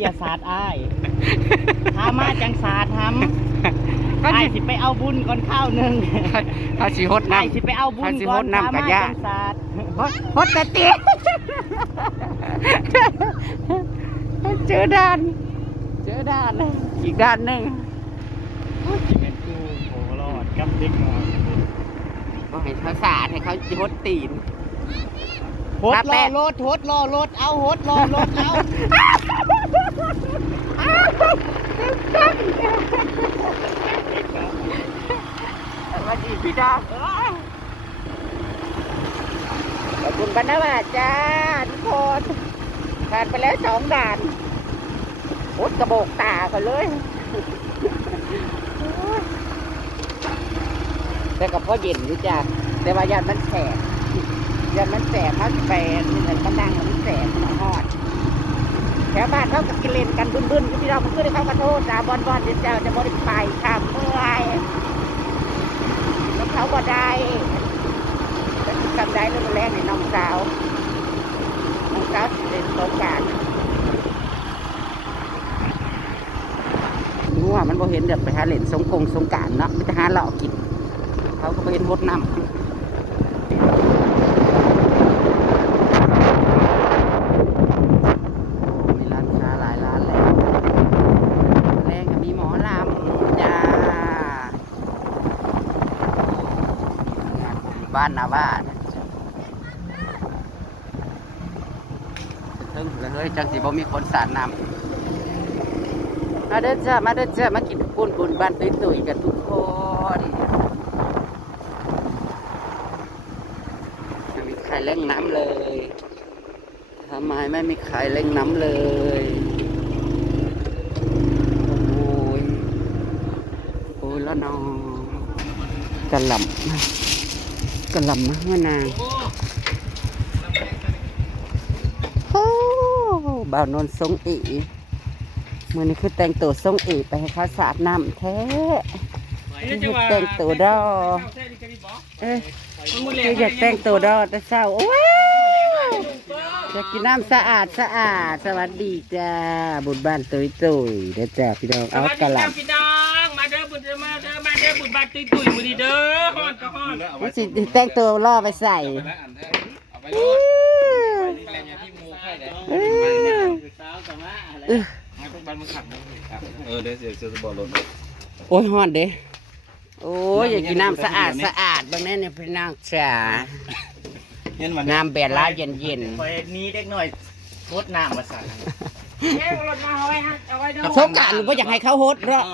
อย่าสาดอ้ายถ้ามาจังสาดทำอ้ายสิไปเอาบุญก่อนข้าวหนึ่งเขาสิฮดน้ำอ้ายสิไปเอาบุญก่อนถ้ามาจังสาดฮดแต่ตีเจอด่านอีกด้านหนึ่งจิเป็นกูโหรอดกับเด็กน้อยก็ให้เขาสาดให้เขาฮดตีนโหดรอรถโหดรอรถเอาโหดรอรถเอาสวัสดีพี่ดาขอบคุณบรรณาจ้าทุกคนผ่านไปแล้ว2 ด่านโอ๊ตกระโบกตากันเลยแต่กับพ่อเย็นอยู่จ้าแต่ว่ายานมันแสบเขาจะไปนี่แหละมันดังมันแสบมันฮอดแถวบ้านเขาก็กินเล่นกันบึ้นพี่น้องมันขึ้นเขากระโทษจ้าบอลเดี๋ยวเจ้าจะบริไปค่ะเมื่อยแล้วเขาก็ได้จำได้เรื่องแรกในน้องสาวเล่นสงกรานต์รู้ว่ามันบ่เห็นเดือดไปหาเล่นสงกรานต์เนาะไม่จะหาหลอกกินเขาก็ไปเห็นรถน้ำมีร้านค้าหลายร้านเลยแรงก็มีหมอลำจ้าบ้านนาบ้านถึงเลยจังสิบ่มีคนสาดน้ำมาเด้อจ้ามากินบุญบ้านตุ้ยกันทุกคนไม่มีใครเล่นน้ำเลยทำไมไม่มีใครเล่นน้ำเลยโอ้ยแล้วน้องกระหล่ำมากนางโอ้บ่าวนนทรงอีมือนี้คือแต่งตัวทรงอีไปให้เขาสาดน้ำแท้แต่งตัวดออยากแต่งตัวดอแต่เช้าโอ้ยอยากกินน้ำสะอาดสวัสดีจ้าบุญบ้านตุ้ยเด้อจ้าพี่น้องเอากระหล่ำพี่น้องมาเด้อบุญบ้านตุ้ยมือดีเด้อฮอนก็ฮอนว่าสิแต่งตัวล่อไปใส่เดี๋ยวเสียบอลรถโอ้ยฮอนเด้โอ้ยอยากกินน้ำสะอาดบางแน่เนี่ยพี่น้องจ๋าน้ำแบดร้าเย็นไปนี้เด็กหน่อยโคตรน้ำมาสั่งรถมาเอาไว้ฮะเอาไว้เด้อสงกรานต์ว่าอยากให้เขาโฮดหรอก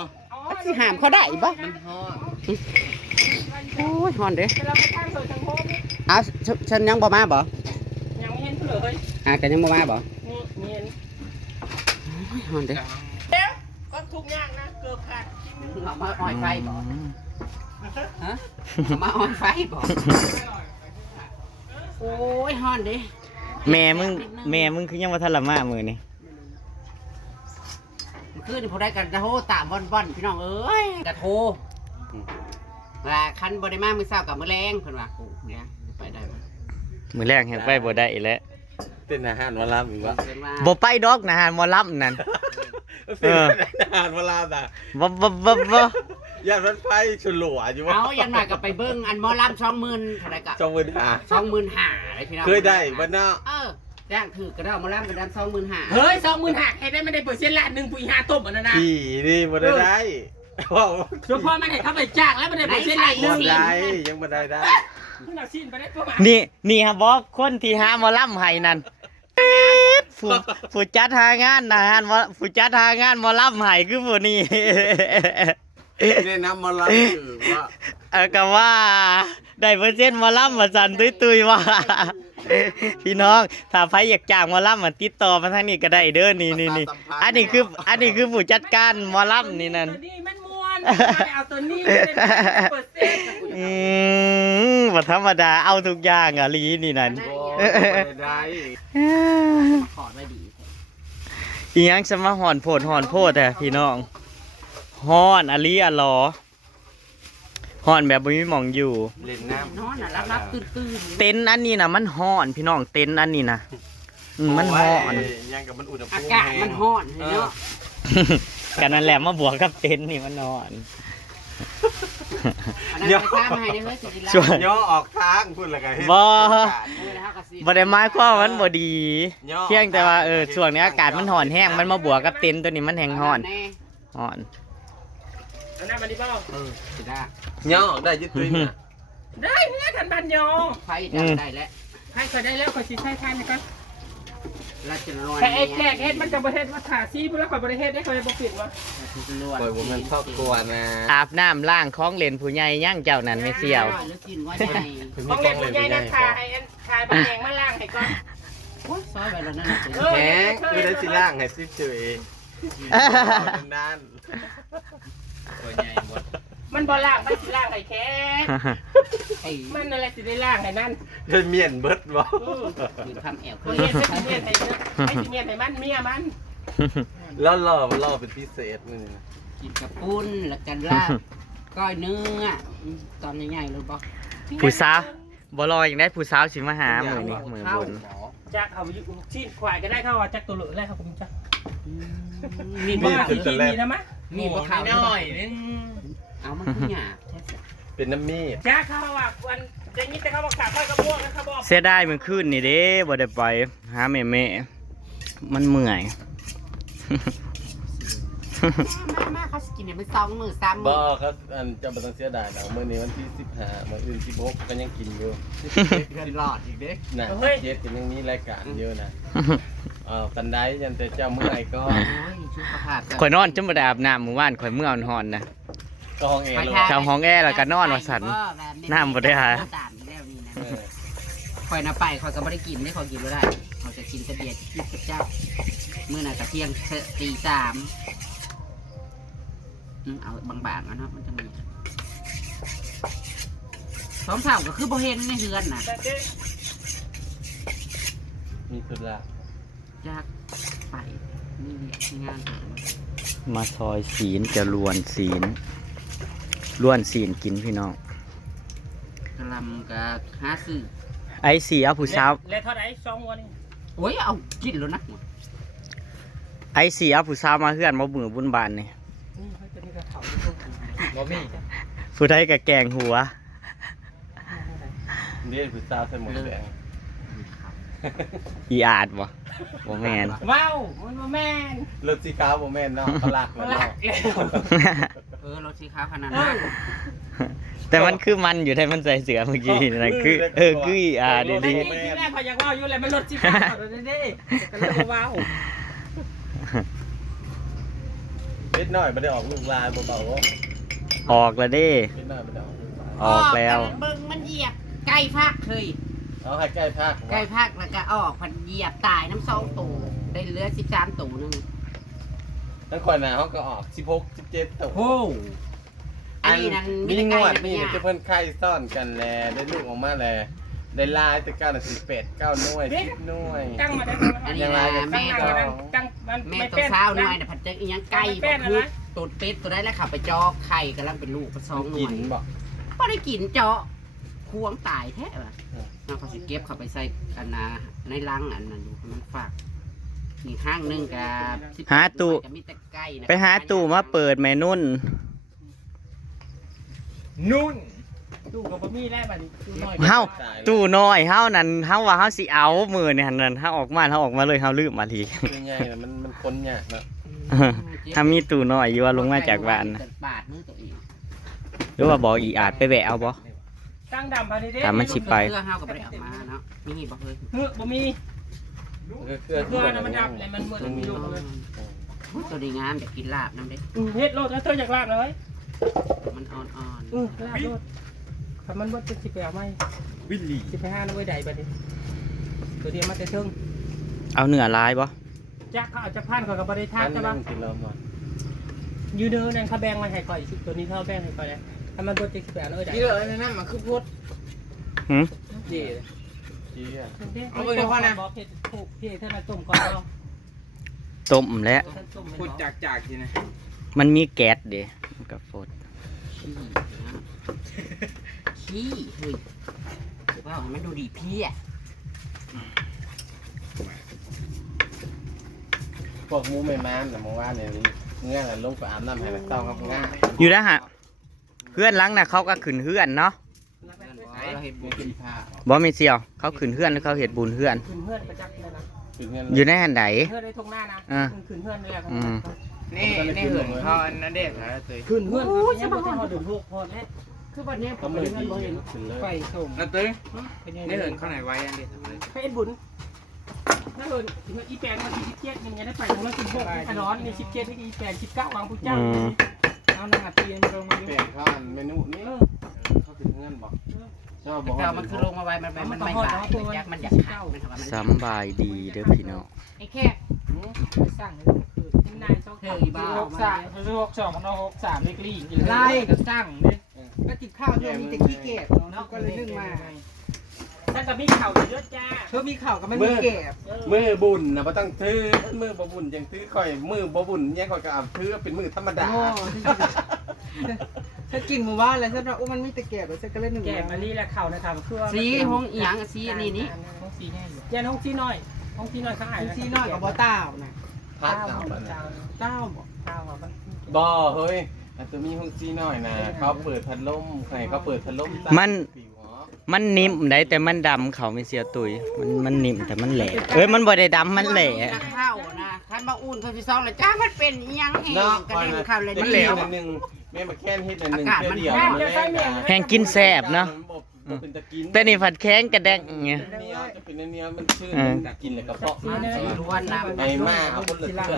สิห้ามเขาได้ปะโอ้ยฮอนเด้เอาฉันยังบ่มาบ่ยังไม่เห็นเผลอเลยกันยังบ่มาบ่นี่ฮอนเด้ก็ทุกอย่างนะเกือบขาดเอามาออยไฟบ่ฮะเอามาออยไฟบ่โอ้ยฮอนเด้แม่มึงคือยังมาทันละมามือนี่คือนี่พอได้กันจะโทรตามบ่อนพี่น้องเอ้ยกระโทรว่าคันบ่ได้มามื้อเช้ากับมื้อแรงเพิ่นว่าโอ้เนี่ยไปได้บ่มือแรกเห็นไปบ่ได้แล้วเป็นอาหารวลาอีกวะบ่ไปดอกนะฮะมอลับนั่นเป็นอาหารวลาอ่ะบ่ยันมันไฟชุนหลัวอยู่วะเอายันหน่อยก็ไปเบิ่งอันหมอลำ20,000เท่าไหร่ก็25,000เลยพี่น้องเคยได้บ่เนาะจ้างถือก็ได้หมอลำกัน25,000เฮ้ย25,000ให้ได้ไม่ได้เปอร์เซ็นต์ละ1ปุย5ต้มอันนั้นนะพี่นี่บ่ได้ว้าวเฉพาะมันให้เขาไปจ้างแล้วไม่ได้เปอร์เซ็นต์ละ1ได้ยังบ่ได้นี่ครับบอสคนที่หาหมอลำให้นั่นผู้จัดหางานนะฮะผู้จัดหางานหมอลำให้คือผู้นี้ได้นำมาลำถือว่าก็ว่าได้เปอร์เซ็นต์หมอลำมาสั่นตุ้ยว่าพี่น้องถ้าใครอยากจ้างหมอลำมาติดต่อมาทางนี้ก็ได้เด้อนี่อันนี้คือผู้จัดการหมอลำนี่นั่นเอาตัวนี้เปอร์เซ็นต์บ่ธรรมดาเอาทุกอย่างอ่ะลีนี่นั่นได้ขอไว้ดีอีหยังจะมาหอนโพดแต่พี่น้องฮ้อนอลีอะหรอฮ้อนแบบบ่มีหม่องอยู่เล่นน้ำนอนน่ะรับตื่นเต็นท์อันนี้น่ะมันฮ้อนพี่น้องเต็นท์อันนี้น่ะ มันฮ้อน ยังกับมันอุณหภู อา มิ กาศมันร้อนเนาะ กันนั่นแหละมาบวกกับเต็นท์นี่มันนอน อันนั้นไปข้ามมาให้ได้เฮ้ยสิจิรา ช่วย ย่อออกทางพูดอะไรกัน บ่ แล้วก็สิ บ่ได้หมายความว่ามันบ่ดี เพียงแต่ว่าช่วงนี้อากาศมันร้อนแห้งมันมาบวกกับเต็นท์ตัวนี้มันแห้งร้อนร้อน อันนั้นมันดีเปล่า สิได้ ย่อออกได้ยึดตุ้ยนะ ได้เนี่ยกันบันยอ ไฟจับได้แล้ว ให้เขาได้แล้วเขาชี้ใช้ท่านนะครับ เราจะรวน แต่ไอ้แขกเฮ็ดมันจะประเทศว่าขาซีแล้วเขาประเทศได้เขาจะบอกปิดวะ ปล่อยผมมันชอบกลัวนะ อาบน้ำล้างของเล่นผู้ใหญ่ย่างเจ้านั้นไม่เสียว แล้วกินว่าไง ต้องเล่นผู้ใหญ่นะขาให้ขายบะแหงมาล่างให้ก่อน โอ้ยซอยไปแล้วนั่น แหงคือได้สิล่างให้ซิบเฉยด้าน มันบ่ล่างมันสิล่างให้แขก ไอ้ มันอะไรสิได้ล่างให้นั่น ได้เมียนเบิดบ่ คือทำแอล คนเฮ็ดให้สิเมียนให้เนื้อให้สิเมียนให้มันเมียมัน แล้วล่อเป็นพิเศษนึง กินกระปุ้นแล้วกันลาบก้อยเนื้อตอนใหญ่ๆเลยบอก ผู้สาวบ่รออย่างได้ผู้สาวสิมาหามื้อนี้มื้อ ข้าว บุญ จักเอาอยู่ชิ้นควายก็ได้เข้าว่าจักตัวเหลือแล้วเขาคุณจัก มี บ่ บ่ มา ข้าว สิกินดีนะมะ มีบ่ข้าวหน่อยนึงเอามันขึ้นหยาบ เป็นน้ำมีด จักเข้าว่าวันจะงี้แต่เขาบอกขาค่อยกระพวกแล้วเขาบอก เสียดายมื้อคืนนี่เด้บ่ได้ไปหาแม่ๆมันเมื่อย มาเขาสกินเนี่ยมัน2 มื้อ3 บ่ มื้อ ครับอันจะบ่ต้องเสียดายดอกมื้อนี้วันที่15มื้ออื่น16ก็ยังกินอยู่ เงินหลอดอีกเด้ น่ะเจ็ดก็ยังมีรายการเยอะนะกันได้ยันแต่เจ้าเมื่อยก็ โอ้ยสุขภาพ ข่อยนอนจนบ่ได้อาบน้ำมื้อวานข่อยเมื่อฮ้อนๆนะ ก็ห้องเอเลย ชาวห้องแอร์แล้วก็นอนว่าสั่นน้ำบ่ได้หา ตามแล้วนี่นะข่อยน่ะไปข่อยก็บ่ได้กินได้ข่อยกินบ่ได้เขาจะกินแต่เบียร์กินกับเจ้ามื้อน่ะก็เที่ยงตี3เอาบางๆเนาะมันจะมีสองเท่าก็คือบ่เห็นในเฮือนน่ะ แต่เจ๊ มีธุระ อยากไปนี่งาน มาซอยศีลจะลวนศีลล้วนศีลกินพี่น้อง กำลังก็หาซื้อ ไอ้สีเอาผู้สาว แล้วเท่าไหร่2วันนี่ โอ้ยเอากินแล้วนะ ไอ้สีเอาผู้สาวมาเฮือนมามือบุญบานนี่ เขาจะมีกระเขา บ่มี ผู้ใดก็แกงหัว เรียนผู้สาวใส่หมวกแดง อีอาดบ่บ่แม่น ว้าวมันมาแม่น รถสีขาวบ่แม่นเนาะปลัก มา แล้ว ลั เนาะ กแล้ว รถสีขาวขนาดนั้น แต่มันคือมันอยู่ที่มันใส่เสื้อเมื่อกี้นี่นะคือคืออีอาด นี่ ดี ที่แรกพออยากว่าอยู่เลยมันรถจีบขาดเลยนี่ก็เลยว้าว นิดหน่อยบ่ได้ออกลูกลายเบาๆบ่ ออกแล้วเด้ นิดหน่อยบ่ได้ออกลูกลาย ออกแล้ว เบิ่งมันเหยียบไก่พักเฮ้ย เอาให้ใกล้ภาค ไก่พักแล้วก็ออกพันเหยียบตายน้ำ2ตัวได้เหลือ13ตัวนึง ทั้งคนน่ะเฮาก็ออก16 17ตัว โอ้อันนี้นั่น มี แต่ ง ไก่ วด น่ะ นี่ เนี่ย จะเพิ่นไข่ซ่อนกันแลได้ลูกออกมาแลได้ลายแต่9น่ะ18 9หน่วย10หน่วย ตั้งมาได้ อันนี้ ยังไง นะ แม่ แม่ ก็ ตั้งมัน แม่ ไม่ ตัว เป็น เช้าหน่อยแต่ผัดเจ๊กอีหยังไก่บ่คือตูดเป็ดตัวได้แล้วขับไปจอกไข่กำลังเป็นลูกก็2หน่ กิ วน ย บ่ บ่ได้กินเจาะควงตายแท้ว่ะน้าเขาสิเก็บเข้าไปใส่อันน่ะในลังอันนั้นดูให้มันฝากนี่ข้างหนึงกับ หาตู้ จะมีแต่ไก่นะ ไปหาตู้มาเปิดแม่นุ่น นุ่นตู้กับบะหมี่แล้วบัดนี้ตู้น้อย เฮาตู้น้อยเฮานั่นเฮาว่าเฮาสิเอามื้อนี่หั่นนั่นเฮาออกมาเลยเฮาลืมมาที คือใหญ่น่ะมันคนยากเนาะ ถ้ามีตู้น้อยอยู่ว่าลงมาจากบ้านนะ บาทมือตัวเอง หรือว่าบอกอีอาจไปแวะเอาบ่ ตั้งดำพันนี้เด้ ตามมันสิไป เพื่อเฮาก็บ่ได้เอามาเนาะมีบ่เฮ้ย เฮ้ยบะหมี่ เครือ เพื่อนมันดำเลยมันเหมือนมีลูกเลย ตัวดีงามอยากกินลาบน้ำเด้ เฮ็ดโลดแล้วตัวอยากลากเลย มันอ่อน ลากโลดถ้ามันบ่จะสิไปเอาไหมวิลลี่สิไปหาน้ำไว้ใดบัดนี้ตัวเดียวมาแต่เทิง เอาเนื้อลายบ่ จักเขาอาจจะพันเขากับบริษั ท่า ท น ใช่ จะ ปะ กินแล้วมา ยูเนอร์นั่นเขาแบ่งไว้ให้ก่อยตัวนี้เขาแบ่งให้ก่อยแล้วถ้ามันบ่จะสิไปเอาน้ำไว้ใด ๆนี่เลยนั่นมันคือพุทธ หึ ดี ชี้อ่ะ เอาไปเดี๋ยวพ่อนะบอกเผ็ดผูกพี่ท่านต้มก่อนเนาะ ต้มแล้ว พูดจากทีนะ มันมีแก๊สเด้มันก็ฟด ขี้เฮ้ยว่าให้มันดูดีพี่อ่ะ พวกหมูแม่ม้ามน่ะเมื่อวานเนี่ยเงี้ยน่ะลงไปอาบน้ำให้นักเต้าครับง่าย อยู่นะฮะเพื่อนหลังน่ะเขาก็ขึ้นเฮือนเนาะ เราเห็นบุญ กินผ้า บ่มีเสี่ยวเขาขึ้นเฮือนหรือเขาเฮ็ดบุญเฮือน ขึ้นเพื่อนประจักษ์เลยนะ ถึงเงี้ย อยู่ในหันใด เพื่อนได้ทงหน้านะ อ่า ขึ้นเพื่อนเลยอะ อืม นี่เหินเขาอันนั้นเด็กเหรอเตย ขึ้นเพื่อนคือยังบ่ทันพอดื่มพวกพอแล้ว คือวันนี้ผ ก็ ม มือ เห็น ดี บ่เห็น ขึ้นเลย ไฟส่ง แล้วเตยนี่เหินเขาไหนไว้อันเด็ก ไปเอ็นบุญถ้าเอิญอีแปลงมาที่17ยังได้ไปของเรา16อันร้อนใน17ที่อีแปลง19วางพุทธเจ้าเอาหน้าตีมาลงมาอยู่ เปลี่ยนข้าวอันเมนูนี้เขาถึงเงี้ยบอกชอบบอก เรา ว่า มันคือลงมาไว้มันไม่บาดมันยักมันอยากหักมันทำมัน สำบายดีเด้อพี่น้อง ไอ้แค่ ไปสร้างเลยคือนายต้อง63มันเอา63เลขลี่ไล่ก็สร้างเลย ก็จิบข้าวเธอมีแต่ขี้เก็บเนาะก็เลยนึ่งมา ท่านก็มีข่าวเยอะจ้า เธอมีข่าวก็ไม่มีเก็บ มือบุญนะบ่ต้องถือมือบ่บุญยังถือข่อยมือบ่บุญแย่ข่อยก็เอาถือเป็นมือธรรมดา โอ้ฉันกินหมู่บ้านแล้วฉันว่าโอ้มันมีแต่เก็บแล้วฉันก็เลยนึ่ง แก่มาลีและข่าวนะครับคือ สีห้องอีหยังสีอันนี้นี่ ห้องสีแห้งยันห้องสีน้อยห้องสีน้อยข้างไหน ซีน้อยกับบ่อเต้านะ พัดเอาไปนะ เต้าบ่ ข้าวมัน บ่เฮ้ยอาจจะมีห้องซีน้อยนะเขาเปิดพัดลมใครเขาเปิดพัดลม มันนิ่มได้แต่มันดำเขาไม่เสียตุยมันนิ่มแต่มันแหลมันบ่ได้ดำมันแหล ข้าวนะคันมาอุ่นเขาสิซองแล้วจ้ามันเป็นอีหยังแห้ง เนาะ กระเด็นเข้าเลย มันเหลวนึงแม่มาแค่นเฮ็ดอันนึงเพื่อเดียว แห้งกินแซ่บเนาะ เป็นตะกิน แต่นี่ผัดแข้งกระแดงเงี้ย เนี้ยจะเป็นเนี้ยมันชื่อมันกินแล้วก็เพาะ สีล้วนนะ ไอ้มาเอาคนละเครื่อ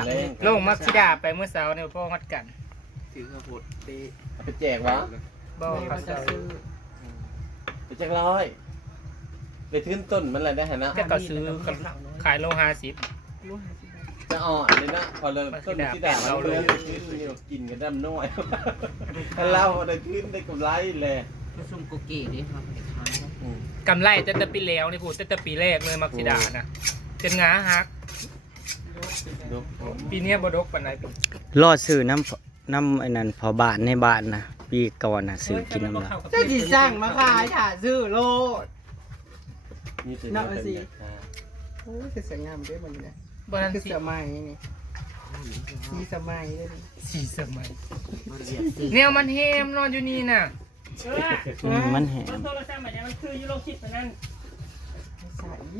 งเลย ลงมักซิดาไปเมื่อเช้าเนี่ยพ่อมัดกันถือข้าวโพดตี ไปแจกวะ บ่เขาจะซื้อ ไปแจกร้อยไปทื้นต้นมันอะไรได้ฮะนะ แกก็ซื้อขายโล50 จะอ่อนเลยนะพอเลยต้นที่ด่าเราเลยกินกันดำน้อยถ้าเราได้ทื้นได้กำไรเลย ซุ่มกุกี้ดิครับ กำไรแต่ปีแล้วนี่พูดแต่ปีแรกเลยมักซิดานะจนงาหักปีนี้บ่ดกปานใด รอซื้อน้ำไอ้นั่นพอบ้านในบ้านนะปีก่อนน่ะซื้อกินน้ำละ เจ้าสิสั่งมาขายถ่าซื้อโลด นี่เป็น โอ้ยสวยงามด้วยมันเนี่ย บ่ทัน คือ สิ สมัยนี่สีสมัยเลย สีสมัย แนวมันเฮมนอนอยู่นี่น่ะ มันแห้ง โทรศัพท์แบบนี้มันคืออยู่โลกคิดนั้น ใส่ เ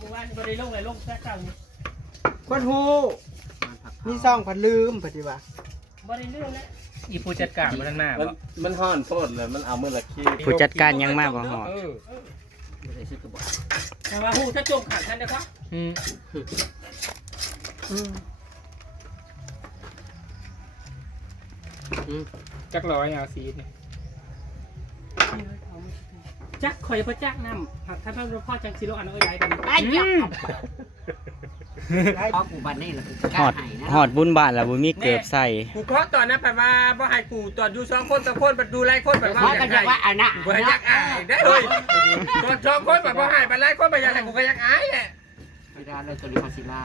มื่อวานบ่ได้ลงเลยลงแค่เก่านี่ กวนหูมีซองผัดลืมปฏิบัติ บ่ได้เรื่องแล้ว อีผู้จัดการมันมาบ่ มันห่อนโพดเลยมันเอามือละขี้ ผู้จัดการยังมากกว่าหอด แต่ว่าฮู้ถ้าจมขันท่านนะครับ จักร้อยเอาสีนี่ จักข่อยพระจักนำหากท่านพระพ่อจังสิโลอันเอ้ยได้กัน ไอ้ยักษ์พ่อกูบันนี่แหละก ห ล้า อด หายนะ หอดบุญบ้านแล้วบุมีเกือบใส่ กูขอตอนนั้นแปลว่าบ่ให้กูตอนอยู่2คน3คนบัดดูไล่คนแบบว่า พ่อก็จะว่าอันน่ะ บ่อยากอายได้เฮ้ยตอน2คนแบบบ่ให้บัดไล่คนบ่อยากให้กูก็อยากอายแหละ ไม่ได้เลยตัวนี้คาซิล่า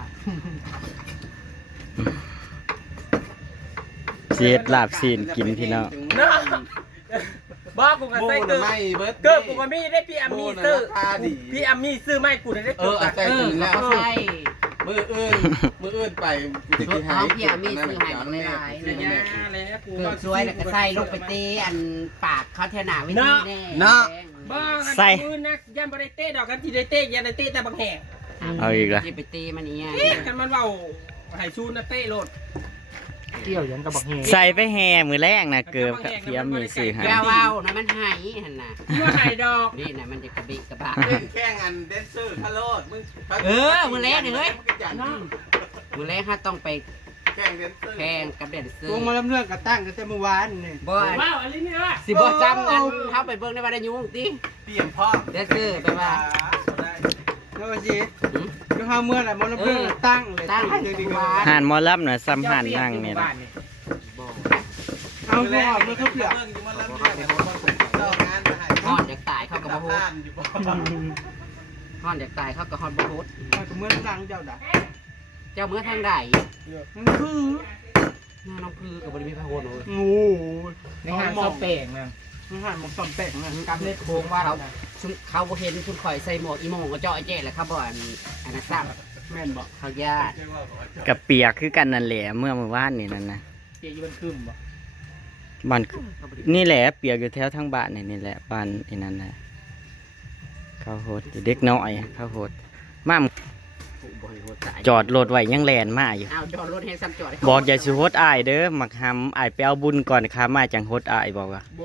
เสียดลาบซีนกินพี่น้อง เนาะบ่กูก็ โม่ ใส่ น่ะ เกิบ ไม่เบิร์ด เกิบกูก็มีได้พี่อามีซื้อ โม่น่ะราคาดี พี่อามีซื้อไม่กูได้ เออใส่ถึงแล้ว ก็ใช่ มืออื่นไปจะกินหาย พี่อามีซื้อให้หลายๆ ระยะอะไรนะกู เกิดสวยแล้วก็ใส่ลงไปตีอันปากเขาเทนาวิธีแน่ บ้ากันมือนักยันบ่ได้เตะดอกกันที่ได้เตะยันได้เตะแต่บางแห่ง เอาอีกละ จะไปตีมันอีก กันมันเว้าให้ชูนะเตะโลด เกี่ยวยังกับบักเฮ ใส่ไปแห่มือแรกนะเกือบกับเพียมมีสื่อใหา แก้วเอานะมันหายหันน่ะ ที่ว่าให้ดอก นี่นะมันจะกระบิกระบะ แข่งอันเดนเซอร์คาร์โลดมึง มือแรกฮะต้องไป แข่งเดนเซอร์ แข่งกับเด่นซื้ ว อง มาลำเรื่องกับตั้งกันแต่เมื่อวานนี่ บ่ ว้าวอะไรนี่วะ สิบ่จำกันเข้าไปเบิ่งในวันอายุติ เตรียมพร้อม เด่นซื้อไปว่า แล้วว่าสิก็เฮาเมื่อไหร่มาลำเรื่องตั้งเลย ตั้ง เดี๋ยวดี ทุก กว่า วัน ห่านหมอลับหน่อยซ้ำห่านนั่งนี่ละ เอาพวกมันเขาเปลือก ฮอดอยากตายเข้ากับบ่ฮู้ฮอดอยากตายเข้ากับฮอดบ่ฮู้ มันก็เมื่อดังเจ้าด่า เจ้าเมื่อทางใด มันคือ น้องคือกับ่ได้มีพระโหนเลย งู ในห้างเสาแป้งนะในห้างหมกต้นแป้งนะ กับเล็ดโค้งว่าเขาบ่เห็นคุณข่อยใส่หมวกอีโมงก็เจาะไอ้เจ๊แหละครับบ่อันนั้นซ้ำ แม่นบ่ เขาญาติ กับเปียกคือกันนั่นแหละเมื่อวานนี่นั่นนะ เปียกอยู่บนคืมบ่ บ้านนี่แหละเปียกอยู่แถวทั้งบ้านนี่แหละบ้านไอ้นั่นแหละเขาโหดเด็กน้อยเขาโหดมาจอดรถไว้ยังแลนมาอยู่ เอาจอดรถให้ซ้ำจอด บอกอย่าสิโหดอายเด้อมักหำอายไปเอาบุญก่อนค่ะมาจังโหดอายบอกว่า โบ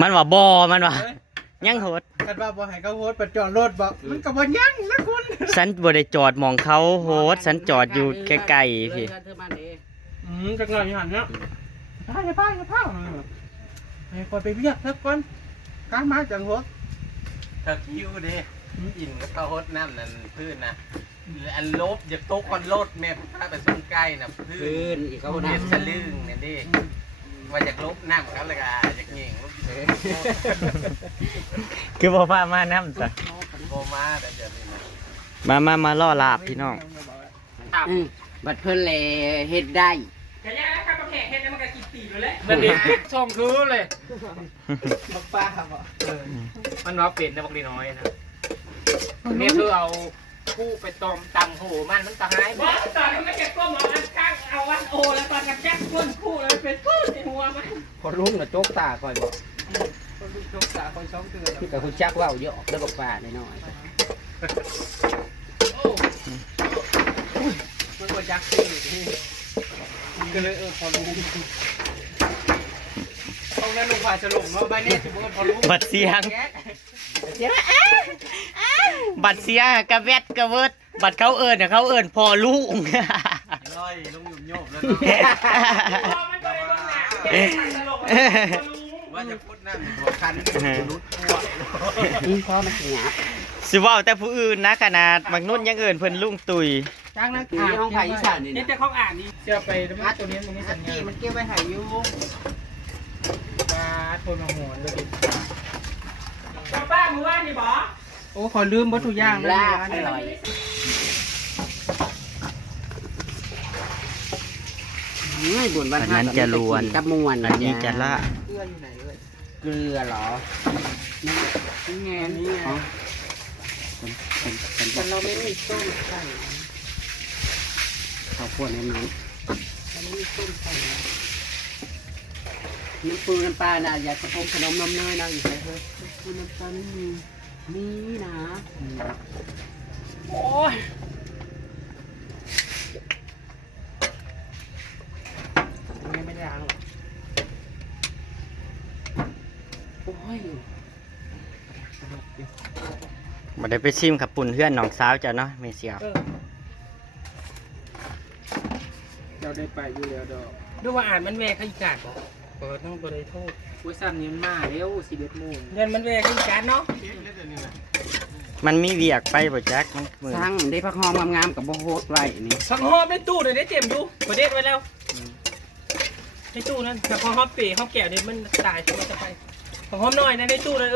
มันว่าบ่มันว่ายังโหด กันว่าบ่ให้เขาโฮสปัดจอดรถบ่มันก็บ่ยั่งนะคุณ ฉันบ่ได้จอดหมองเขาโหดฉันจอดอยู่ใกล้ๆพี่ เธอมาเลย จักหน่อยอยู่หั่นเนาะอย่าพาให้คนไปเวียกเถอะก่อนการมาจังโฮส ถ้าคิวดิอินกับข้าวโฮดน้ำนั่นพื้นนะอันลบอย่าตกคอนโลดแม่พาไปส่งใกล้น่ะพื้ คื น นอีกเขา เรียน น้ำ สลึงนี่ดิว่าอยากลบน้ำครับเลยก็อยากเง่งลบ คือบ่พามานํซะ โบมาแต่เดี๋ยวนี้นะ มาล่อลาบพี่น้อง บัดเพิ่นเลยเฮ็ดได้ กะยาครับประเภทเฮ็ดแล้วมันก็กินตีอยู่แล้วมันเด็กส่งคือเลยบักป้าครับมันว่าเป็นนะบักดีน้อยนะนี่คือเอาคู่ไปต้มตำหูมันตะหายบ่ตอนนี้มันจะก้มเอาอันข้างเอาอันโอแล้วตอนกับแจ็คก้นคู่แล้วเป็นปื้นในหัวมัน พอรุ่งน่ะโจกตาคอยบอก คนดูจงสาคนช่องเตือน พี่กับคุณจักว่าวเยอะแล้วบอกป่าหน่อย โอ้มันก็ยักษ์ขึ้นก็เลยพอรู้ตรงนั้นลุงพาฉลงเนาะใบนี้ที่พอรู้ บัดเสียง บัดเสียงกะแวดกะเวิดบัดเขาเอิ้นน่ะเขาเอิ้นพอลูก ร้อยลงหยุ่มโยบแล้วเนาะ มันก็เลยลงหนักฉลง ว่าจะพูดน้ำหัวคันรุดตัว นี่พ่อมันหยาบ สิเว้าแต่ผู้อื่นนะขนาดบางนุ่นยังเอิ้นเพิ่นลุงตุย จ้างนัก ที่ห้องไผ่อีสานนี่ นี่ นะ แต่เขาอ่านนี่เชื่อไปมาตัวนี้มันมีสัญญาณ มันเก็บไว้ให้อยู่ มาทนมาหัวเลยป้ามือว่านี่บอโอ้ขอลืมวัตถุย่าง ลาบอร่อยบุญวัน อันนั้นจะลวน กับมวน อันนี้จะละ เกลืออยู่ไหนเลย เกลือเหรอนี่ไงนี่ไงแต่เราไม่มีส้มใส่ข้าวโพดในนั้นเราไม่มีส้มใส่น้ำปูน้ำปลาน่ะอยากจะพงขนมนมเนยนะอยู่ไหนเฮ้ยน้ำปูน้ำปลาไม่มีนี่นะโอ้ยไม่ได้ล้างหรอกโอ้ย บ่ได้ไปชิมขับปุ่นเพื่อนน้องสาวจ้ะเนาะไม่เสียว เราได้ไปอยู่แล้วดอกด้วยว่าอ่านมันแวกขยิกาดบอกเปิดต้องบริโภคกุ้ยซ้ำนี่มันมาเร็ว11 โมงเดือนมันแวกขยิกาดเนาะ มันมีเวียกไปบ่จักมันมือ สั่งได้ผักหอมงามๆกับโบโฮสไว้นี่ ผักหอมในตู้เลยได้เต็มอยู่ประเด็ดไว้แล้วในตู้นั้นแต่พอหอมปีหอมแก้วเนี่ยมันตายมันจะไปผักหอมน้อยนะในตู้เลย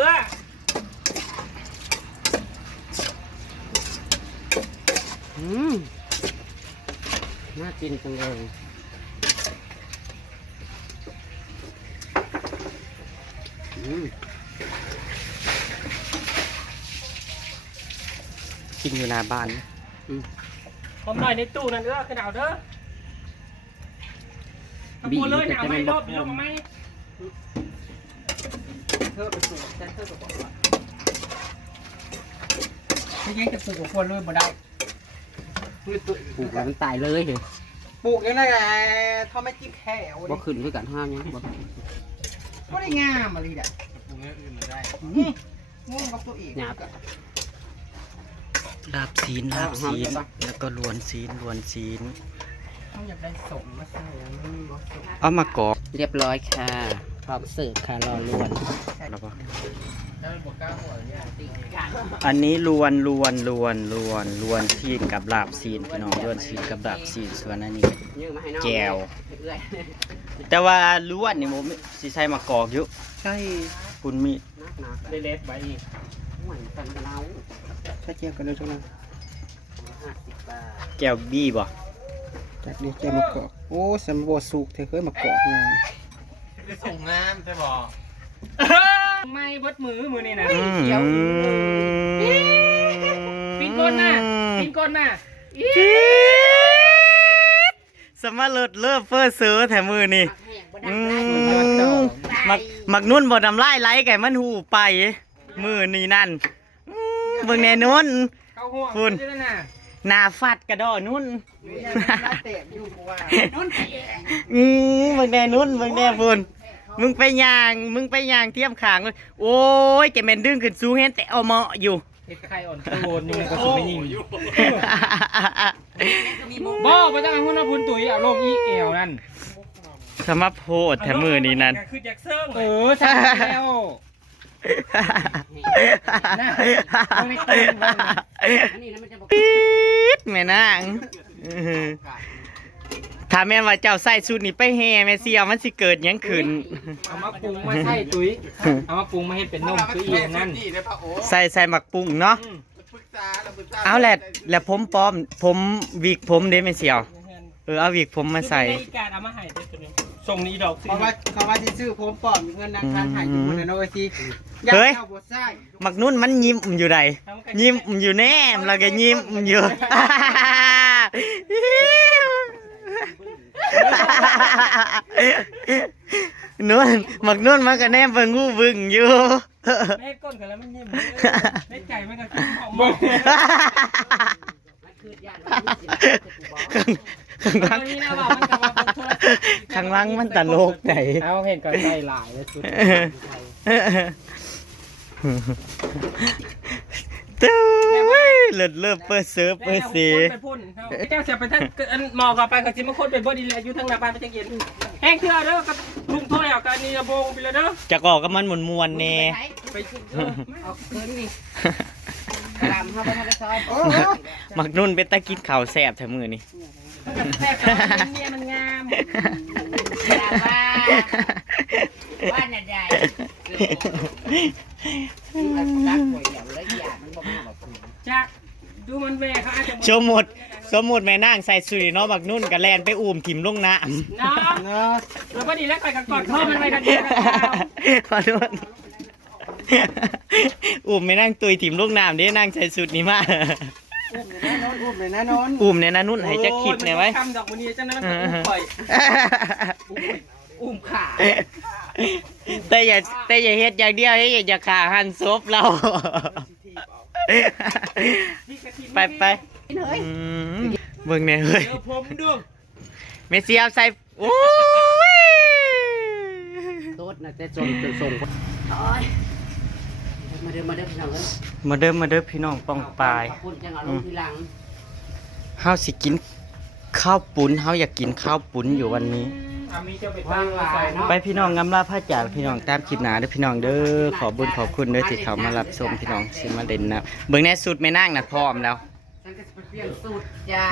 น่ากินจังเลย กินอยู่หน้าบ้าน หอมน้อยในตู้นั่นขนาดเด้อบีเลยหนาวไหมรอบลงไหมเธอไปปลูกแต่เธอบอกว่าไม่ใช่จะปลูกกับคนเลยบ่ได้ ปลูกแล้วมันตายเลยเหรอ ปลูกยังไงทำไม่จิ้มแค่ บ่ขึ้นคือกันห้ามยังบ่ ก็ได้งามอะไรอ่ะ ปรุงอย่างอื่นไม่ได้ งงกับตัวเอง หยาบ ลาบซีนแล้วก็ลวนซีน ต้องอยากได้สมมาใส่ไม่มีสม เอามากรอก เรียบร้อยค่ะพร้อมเสิร์ฟค่ะรอล้วน แล้วบ่ ถ้าเป็นบวกก้าวหัวเนี่ย อันนี้ลวนซีนกับลาบซีนพี่น้องลวนซีนกับลาบซีนส่วนอันนี้ ยืมมาให้น้อง แจ่ว เอื้อย แต่ว่าล้วนนี่ผมสิใส่มากอกอยู่ ใช่ คุณมี นัก เล็ดใบ ๆเหมือนกันเรา ถ้าเจียวกันเลยทุกคน 50 บาท แก้วบี้บ่ จากเดียวแกมากอกโอ้สมบูรณ์สุกเธอเคยมากอกงาน คือส่งน้ำใช่บอก ไม่บดมือนี่นะ อืม ปิ้งก้นน่ะ กินก่อนน่ะ จี๊ดสมาเลิศเลิศเฟอร์เซอร์แถมมือนี่มักนุ่นบ่ดำลายไหลไก่มันหูไปมือนี่นั่นเบิ่งแน่นุ่น เข้าห่วง คุณ ด้วยน่ะ หน้าฟัดกระดอนุ่น เตะอยู่กูว่า เบิ่งแน่นุ่นเบิ่งแน่พุ่นมึงไปย่างเทียมขางเลยโอ้ยแกแม่นดึงขึ้นสูงเห็นแต่เอาเหมาะอยู่ เฮ็ดไข่อ่อนโตนอยู่ในกระสุนไม่ยิงบ่บ่ต้องเอาหุ่นพุ่นตุ๋ยเอาลงอีเอวนั่น สมาโพดแถมมือนี่นั่น คือจากเซิง ใช่แล้วน่ะบ่มีตัวบ่ อันนี้นะมันจะบอก ปี๊ดแม่นางถ้าแม่นว่าเจ้าใส่สูตรนี้ไปแห่แม่เสียมันสิเกิดหยังขึ้น เอามาปรุงมาใส่ตุ๋ยเอามาปรุงมาเฮ็ดเป็นนมตุ๋ยอีกนั่น ใส่หมักปรุงเนาะเอาแหละผมปลอมผมวิกผมเด้แม่เสียวเอาวิกผมมาใส่ การเอามาให้ตัวนี้ส่งนี้ดอกสิ เขาว่าที่ซื้อผมปลอมเงินนางคารหายอยู่ในโน้ตที เฮ้ยหมักนุ่นมันยิ้มอยู่ใดยิ้มอยู่แน่แล้วก็ยิ้มอยู่ นุ่นหมักนุ่นมันก็แนมเบิ่งงูบึ้งอยู่ แม่ก้นกันแล้วมันยิ้มแม่ใจมันก็ยิ้มออกมา ข้างล่างมันตลกไหน เอาเห็นก็ใส่หลายแล้วสุด ตู้เลิศเลิศเปิดเซิร์ฟเปิดสี ไปพ่นเจ้าเสียไปทั้งหมอกไปกับจิมคนไปบ่ดีแล้วอยู่ทั้งหน้าบ้านไปจังเย็นแห้งเถื่อเด้อกับลุงโทยเอาการนี่โบงไปเลยเด้อ จะก่อกับมันมวนๆแน่ ไป เอาเกินนี่ลำเข้าไปทางซอยโอ้ หมักนุ่นเป็นตะกินข่าวแสบแถมมือนี่ แซ่บเนี่ยมันงาม ยาว่าน่ะใหญ่รักป่วยอย่างละอย่างมันบอกมาบอกคุณ จากดูมันแม่เขาอาจจะ สมมุติแม่นางใส่สุริเนาะหมักนุ่นกับแลนไปอุ้มถิ่มลงน้ำ เนาะแล้วพอดีแล้วใครกันกอดข้อมันไปกันเดียว ขอโทษอุ้มแม่นางตุยถิ่มลงน้ำเด้นางใส่สุดนี้มา อุ้มเลยนะนน อุ้มเนี่ยนะนุ่นให้จักคลิปเนี่ยไว้ ทำดอกมันนี้จังนั้นมันปล่อยอุ้มขา แต่อย่าเฮ็ดอย่างเดียวเฮ้ยอย่าขาหันศพเรา ไปเบิ่งแน่เฮ้ย เดี๋ยวผมดู เมสซี่เอาใส่โอ้ย โต๊ดน่ะจะส่งโอ้ยมาเด้อพี่น้องเอ้ย มาเด้อพี่น้องป้องปลาย ขอบคุณจังเอาลงทีหลัง เฮาสิกินข้าวปุ้นเฮาอยากกินข้าวปุ้นอยู่วันนี้ มีเจ้าไปตั้งใส่เนาะ ไปพี่น้องงำลาพระจากพี่น้องตามคลิปหน้าเด้อพี่น้องเด้อขอบุญขอบคุณเด้อที่เขามารับชมพี่น้องสิมาเด่นนะเบิ่งแน่สุดแม่นางน่ะพร้อมแล้ว ฉันก็จะไปเปลี่ยนสูตรจ้า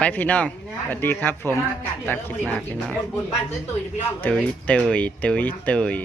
ไปพี่น้องสวัสดีครับผมตามคลิปหน้าพี่น้อง บุญบ้านตุ้ยๆพี่น้อง ตุยเตยตุยเตย